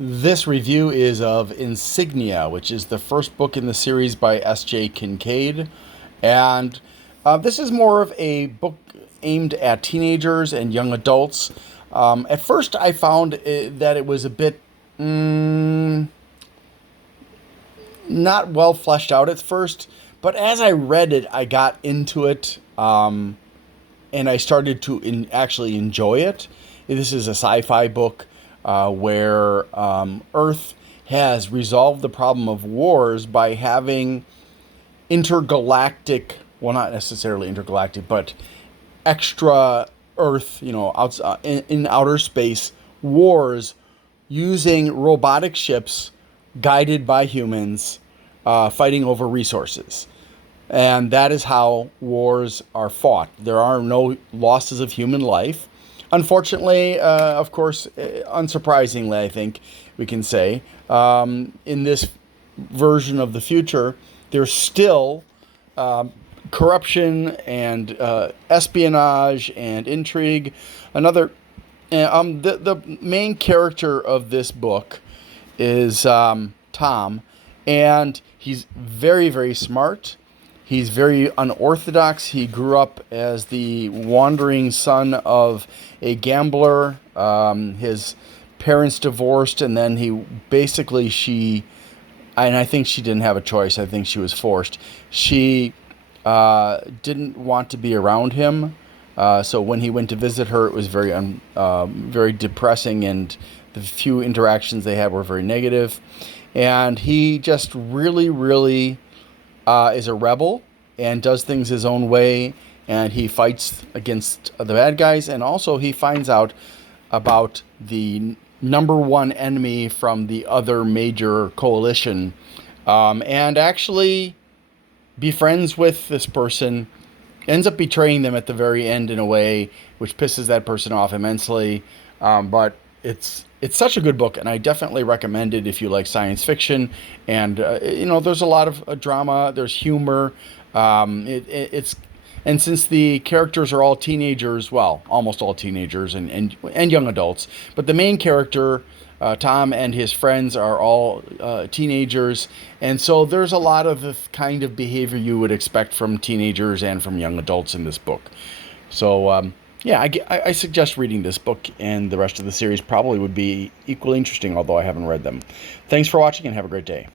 This review is of Insignia, which is the first book in the series by S.J. Kincaid. And this is more of a book aimed at teenagers and young adults. At first, I found that it was a bit not well fleshed out at first, but as I read it, I got into it, and I started to actually enjoy it. This is a sci-fi book where Earth has resolved the problem of wars by having intergalactic, well, not necessarily intergalactic, but extra Earth, outside, in outer space wars using robotic ships guided by humans fighting over resources. And that is how wars are fought. There are no losses of human life. Unfortunately, of course, unsurprisingly, I think we can say, in this version of the future, there's still corruption and espionage and intrigue. The main character of this book is Tom, and he's very, very smart. He's very unorthodox. He grew up as the wandering son of a gambler. His parents divorced, and then and I think she didn't have a choice. I think she was forced. She didn't want to be around him. So when he went to visit her, it was very depressing, and the few interactions they had were very negative. And he just really, really is a rebel and does things his own way, and he fights against the bad guys, and also he finds out about the number one enemy from the other major coalition, and actually befriends with this person, ends up betraying them at the very end in a way which pisses that person off immensely. But it's such a good book, and I definitely recommend it if you like science fiction. And there's a lot of drama. There's humor. It's and since the characters are all teenagers, well, almost all teenagers and young adults, but the main character, Tom, and his friends are all teenagers, and so there's a lot of the kind of behavior you would expect from teenagers and from young adults in this book. So, yeah, I suggest reading this book, and the rest of the series probably would be equally interesting, although I haven't read them. Thanks for watching, and have a great day.